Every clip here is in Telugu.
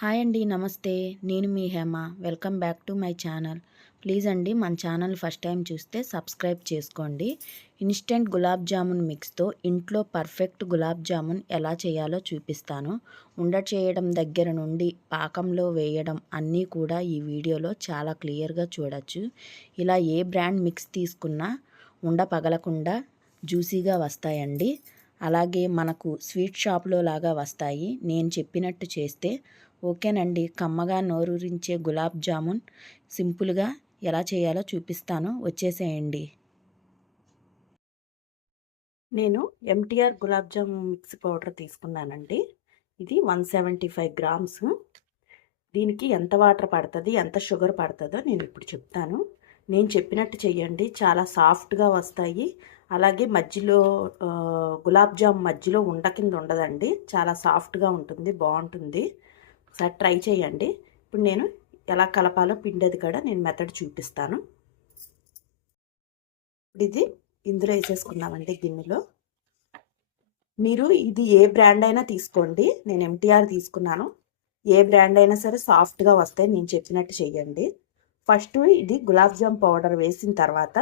హాయ్ అండి, నమస్తే. నేను మీ Hema. Welcome back to my channel. Please అండి, మన ఛానల్ ఫస్ట్ టైం చూస్తే సబ్స్క్రైబ్ చేసుకోండి. ఇన్స్టెంట్ గులాబ్ జామున్ మిక్స్తో ఇంట్లో పర్ఫెక్ట్ గులాబ్ జామున్ ఎలా చేయాలో చూపిస్తాను. ఉండ చేయడం దగ్గర నుండి పాకంలో వేయడం అన్నీ కూడా ఈ వీడియోలో చాలా క్లియర్గా చూడొచ్చు. ఇలా ఏ బ్రాండ్ మిక్స్ తీసుకున్నా ఉండ పగలకుండా జ్యూసీగా వస్తాయండి. అలాగే మనకు స్వీట్ షాప్లో లాగా వస్తాయి నేను చెప్పినట్టు చేస్తే. ఓకేనండి, కమ్మగా నోరూరించే గులాబ్ జామున్ సింపుల్గా ఎలా చేయాలో చూపిస్తాను, వచ్చేసేయండి. నేను MTR gulab jamun mix powder తీసుకున్నానండి. ఇది 175 గ్రామ్స్. దీనికి ఎంత వాటర్ పడుతుంది, ఎంత షుగర్ పడుతుందో నేను ఇప్పుడు చెప్తాను. నేను చెప్పినట్టు చెయ్యండి, చాలా సాఫ్ట్గా వస్తాయి. అలాగే మధ్యలో గులాబ్ జామ్ మధ్యలో ఉండ కింద ఉండదండి, చాలా సాఫ్ట్గా ఉంటుంది, బాగుంటుంది. ఒకసారి ట్రై చేయండి. ఇప్పుడు నేను ఎలా కలపాలో పిండేది కూడా నేను మెథడ్ చూపిస్తాను. ఇది ఇందులో వేసేసుకున్నామండి గిన్నెలో. మీరు ఇది ఏ బ్రాండ్ అయినా తీసుకోండి, నేను ఎంటీఆర్ తీసుకున్నాను. ఏ బ్రాండ్ అయినా సరే సాఫ్ట్గా వస్తాయి, నేను చెప్పినట్టు చెయ్యండి. ఫస్ట్ ఇది గులాబ్ జామ్ పౌడర్ వేసిన తర్వాత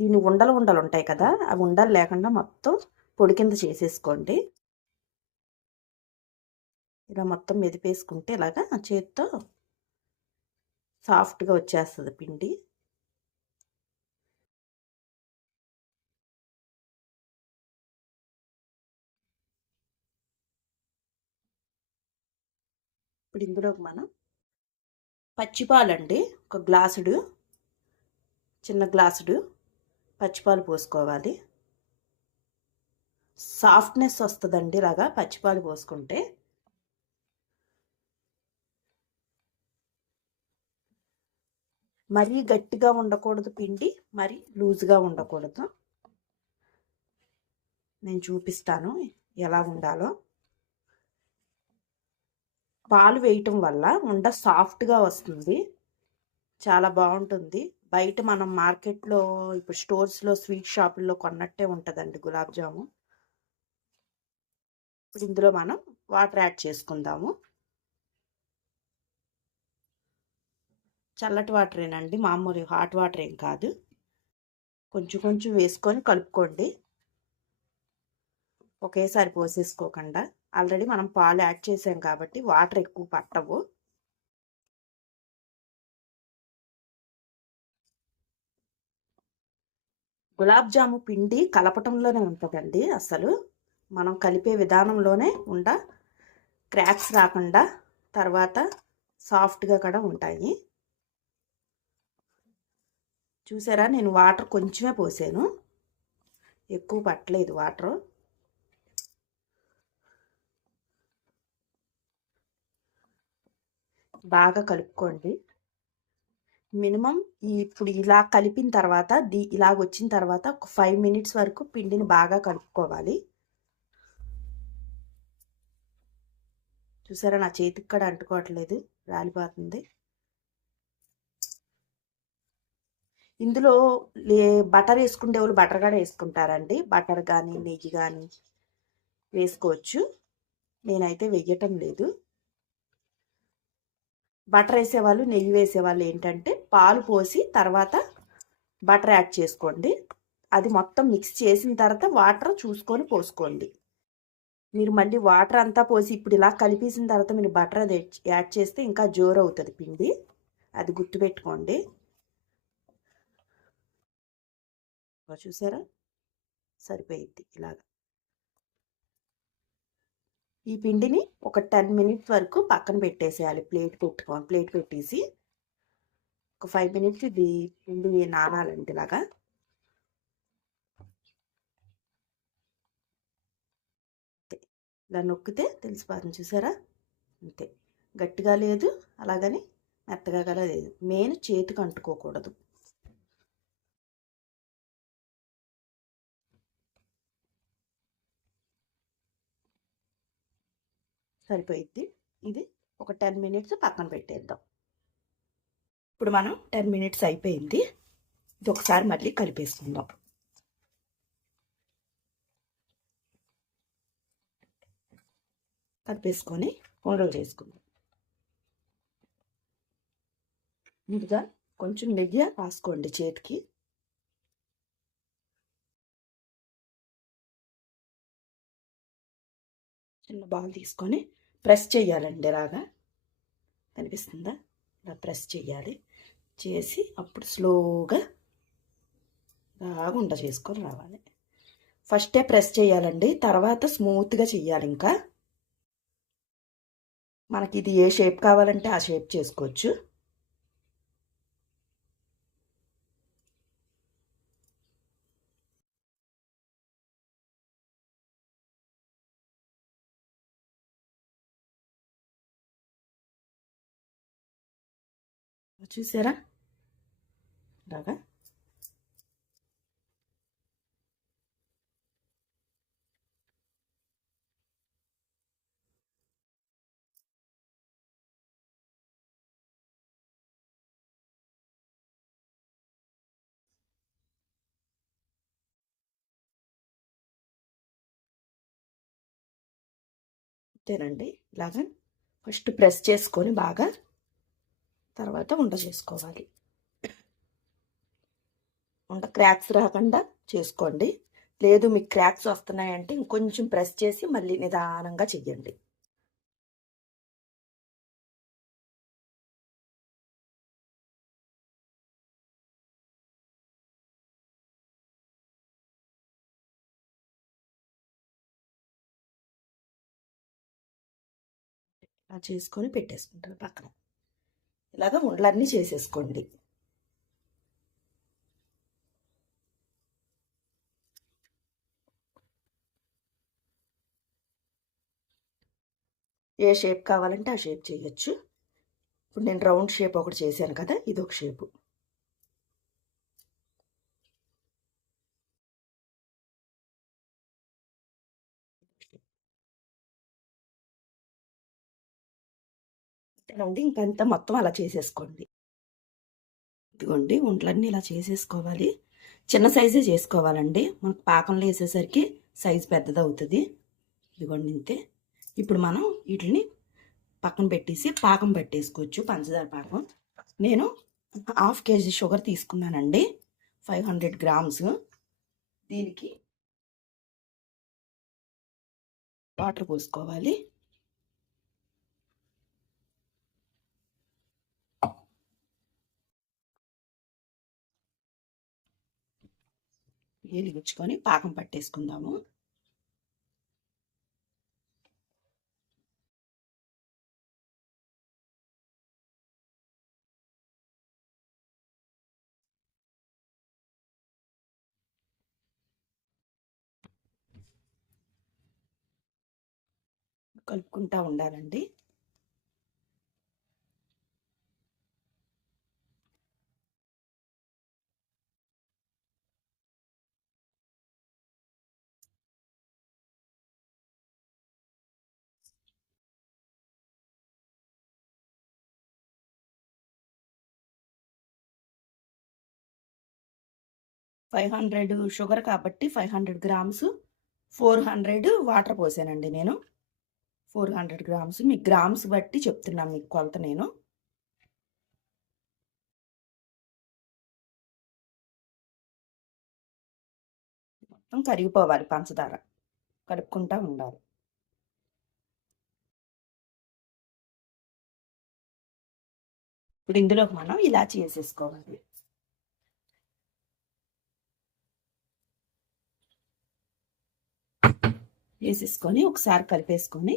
దీని ఉండలు ఉంటాయి కదా, ఆ ఉండలు లేకుండా మొత్తం పొడి కింద చేసేసుకోండి. ఇలా మొత్తం మెదిపేసుకుంటే ఇలాగా చేతితో సాఫ్ట్గా వచ్చేస్తుంది పిండి. ఇప్పుడు ఇందులోకి మనం పచ్చిపాలండి, ఒక గ్లాసుడు, చిన్న గ్లాసుడు పచ్చిపాలు పోసుకోవాలి. సాఫ్ట్నెస్ వస్తుందండి ఇలాగా పచ్చిపాలు పోసుకుంటే. మరీ గట్టిగా ఉండకూడదు పిండి, మరీ లూజ్గా ఉండకూడదు. నేను చూపిస్తాను ఎలా ఉండాలో. పాలు వేయటం వల్ల ఉండ సాఫ్ట్గా వస్తుంది, చాలా బాగుంటుంది. బయట మనం మార్కెట్లో ఇప్పుడు స్టోర్స్లో స్వీట్ షాపుల్లో కొన్నట్టే ఉంటుందండి గులాబ్ జాము. ఇప్పుడు ఇందులో మనం వాటర్ యాడ్ చేసుకుందాము. చల్లటి వాటరేనండి, మామూలు హాట్ వాటర్ ఏం కాదు. కొంచెం కొంచెం వేసుకొని కలుపుకోండి, ఒకేసారి పోసేసుకోకుండా. ఆల్రెడీ మనం పాలు యాడ్ చేసాం కాబట్టి వాటర్ ఎక్కువ పట్టవు. గులాబ్ జాము పిండి కలపటంలోనే ఉంటుందండి, అసలు మనం కలిపే విధానంలోనే క్రాక్స్ రాకుండా తర్వాత సాఫ్ట్గా కూడా ఉంటాయి. చూసారా, నేను వాటర్ కొంచెమే పోసాను, ఎక్కువ పట్టలేదు వాటర్. బాగా కలుపుకోండి. మినిమం ఇప్పుడు ఇలా కలిపిన తర్వాత ఇలాగ వచ్చిన తర్వాత ఒక 5 మినిట్స్ వరకు పిండిని బాగా కలుపుకోవాలి. చూసారా, నా చేతికి కూడా అంటుకోవట్లేదు, రాలిపోతుంది. ఇందులో బటర్ వేసుకుంటే వాళ్ళు బటర్ కూడా వేసుకుంటారండి, బటర్ కానీ నెయ్యి కానీ వేసుకోవచ్చు. నేనైతే వెయ్యటం లేదు. బటర్ వేసేవాళ్ళు నెయ్యి వేసేవాళ్ళు ఏంటంటే పాలు పోసి తర్వాత బటర్ యాడ్ చేసుకోండి. అది మొత్తం మిక్స్ చేసిన తర్వాత వాటర్ చూసుకొని పోసుకోండి. మీరు మళ్ళీ వాటర్ అంతా పోసి ఇప్పుడు ఇలా కలిపేసిన తర్వాత మీరు బటర్ అది యాడ్ చేస్తే ఇంకా జోరు అవుతుంది పిండి, అది గుర్తుపెట్టుకోండి. చూసారా, సరిపోయిద్ది ఇలాగా. ఈ పిండిని ఒక 10 మినిట్స్ వరకు పక్కన పెట్టేసేయాలి. ప్లేట్ పెట్టేసి ఒక 5 మినిట్స్ ఇది పిండి నానాలండి ఇలాగా. ఇలా నొక్కితే తెలిసిపోతుంది, చూసారా, అంతే. గట్టిగా లేదు, అలాగని మెత్తగా కూడా లేదు. మెయిన్ చేతికి అంటుకోకూడదు. సరిపోయిద్ది. ఇది ఒక 10 మినిట్స్ పక్కన పెట్టేద్దాం. ఇప్పుడు మనం 10 మినిట్స్ అయిపోయింది. ఇది ఒకసారి మళ్ళీ కలిపేసుకుందాం. కలిపేసుకొని ఉండలు చేసుకుందాం. ముందుగా కొంచెం నెయ్యి రాసుకోండి చేతికి. చిన్న బాల్ తీసుకొని ప్రెస్ చేయాలండి. ఇలాగా కనిపిస్తుందా? ఇలా ప్రెస్ చేయాలి. చేసి అప్పుడు స్లోగా బాగా ఉండ చేసుకొని రావాలి. ఫస్టే ప్రెస్ చేయాలండి, తర్వాత స్మూత్గా చేయాలి. ఇంకా మనకి ఇది ఏ షేప్ కావాలంటే ఆ షేప్ చేసుకోవచ్చు. చూసారా? ఇలాగా అంతేనండి. ఇలాగా ఫస్ట్ ప్రెస్ చేసుకొని బాగా, తర్వాత ఉండ చేసుకోవాలి. ఉండ క్రాక్స్ రాకుండా చేసుకోండి. లేదు మీకు క్రాక్స్ వస్తున్నాయంటే ఇంకొంచెం ప్రెస్ చేసి మళ్ళీ నిదానంగా చెయ్యండి. ఇలా చేసుకొని పెట్టేసుకుంటారు పక్కన. ఇలాగ ఉండలన్నీ చేసేసుకోండి. ఏ షేప్ కావాలంటే ఆ షేప్ చేయొచ్చు. ఇప్పుడు నేను రౌండ్ షేప్ ఒకటి చేశాను కదా, ఇది ఒక షేపు. అంతేనండి, ఇంకంతా మొత్తం అలా చేసేసుకోండి. ఇదిగోండి ఉండలన్నీ ఇలా చేసేసుకోవాలి. చిన్న సైజే చేసుకోవాలండి, మనకు పాకంలో వేసేసరికి సైజు పెద్దదవుతుంది. ఇదిగోండి ఇంతే. ఇప్పుడు మనం వీటిని పక్కన పెట్టేసి పాకం పెట్టేసుకోవచ్చు, పంచదార పాకం. నేను 1/2 kg షుగర్ తీసుకున్నానండి, 500 గ్రామ్స్. దీనికి వాటర్ పోసుకోవాలి. వెలిగించుకొని పాకం పట్టేసుకుందాము. కలుపుకుంటా ఉండాలండి. ఫైవ్ హండ్రెడ్ షుగర్ కాబట్టి 500 గ్రామ్స్ 400 వాటర్ పోసానండి నేను. 400 గ్రామ్స్, మీకు గ్రామ్స్ బట్టి చెప్తున్నాను మీకు కొలత నేను. మొత్తం కరిగిపోవాలి పంచదార, కలుపుకుంటా ఉండాలి. ఇప్పుడు ఇందులోకి మనం ఇలాచి వేసేసుకోవాలి. వేసేసుకొని ఒకసారి కలిపేసుకొని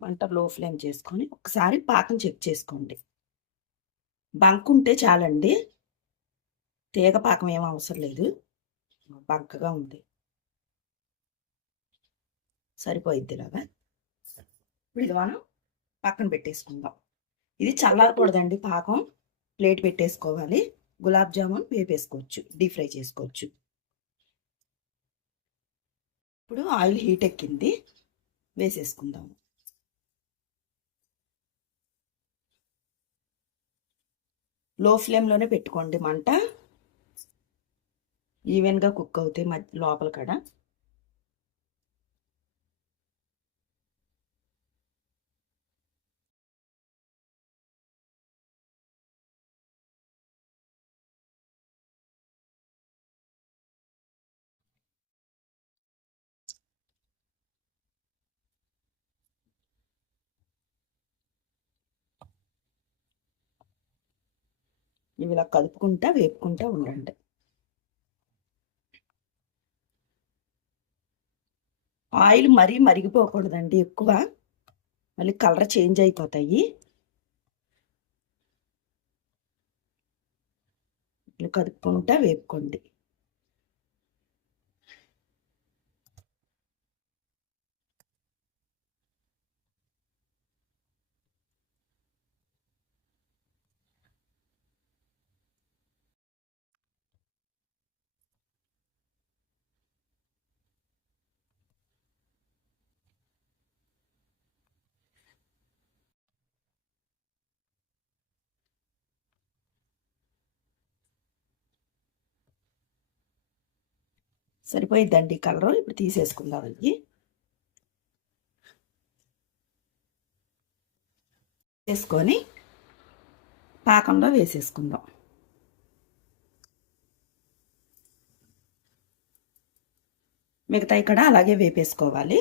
మంట లో ఫ్లేమ్ చేసుకొని ఒకసారి పాకం చెక్ చేసుకోండి. బంక్ ఉంటే చాలండి, తీగ పాకం ఏం అవసరం లేదు. బంకగా ఉంది, సరిపోయిద్ది. ఇలాగా ఇప్పుడు ఇది మనం పక్కన పెట్టేసుకుందాం. ఇది చల్లారకూడదండి పాకం. ప్లేట్ పెట్టేసుకోవాలి. గులాబ్ జామున్ వేపేసుకోవచ్చు, డీప్ ఫ్రై చేసుకోవచ్చు. ఇప్పుడు ఆయిల్ హీట్ ఎక్కింది, వేసేసుకుందాము. లో ఫ్లేమ్లోనే పెట్టుకోండి మంట, ఈవెన్గా కుక్ అవుతాయి లోపల కడ. ఇవి ఇలా కలుపుకుంటా వేపుకుంటా ఉండండి. ఆయిల్ మరీ మరిగిపోకూడదండి ఎక్కువ, మళ్ళీ కలర్ చేంజ్ అయిపోతాయి. ఇలా కలుపుకుంటా వేపుకోండి. సరిపోయిద్దండి కలరు. ఇప్పుడు తీసేసుకుందాం ఇవి. వేసుకొని పాకంలో వేసేసుకుందాం. మిగతా ఇక్కడ అలాగే వేపేసుకోవాలి.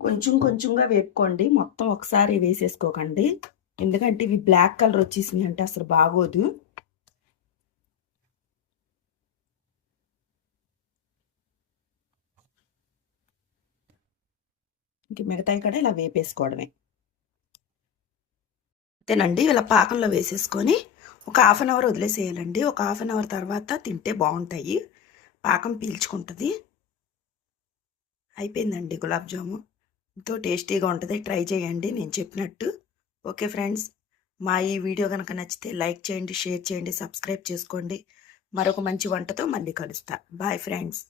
కొంచెం కొంచెంగా వేపుకోండి, మొత్తం ఒకసారి వేసేసుకోకండి. ఎందుకంటే ఇవి బ్లాక్ కలర్ వచ్చేసినాయి అంటే అసలు బాగోదు. ఇంక మిగతాయి కూడా ఇలా వేపేసుకోవడమే. అంతేనండి. ఇలా పాకంలో వేసేసుకొని ఒక 1/2 అవర్ వదిలేసేయాలండి. ఒక 1/2 అవర్ తర్వాత తింటే బాగుంటాయి, పాకం పీల్చుకుంటుంది. అయిపోయిందండి గులాబ్ జాము. ఎంతో టేస్టీగా ఉంటుంది, ట్రై చేయండి నేను చెప్పినట్టు. ఓకే ఫ్రెండ్స్, మా ఈ వీడియో కనుక నచ్చితే లైక్ చేయండి, షేర్ చేయండి, సబ్స్క్రైబ్ చేసుకోండి. మరొక మంచి వంటతో మళ్ళీ కలుస్తా. Bye friends.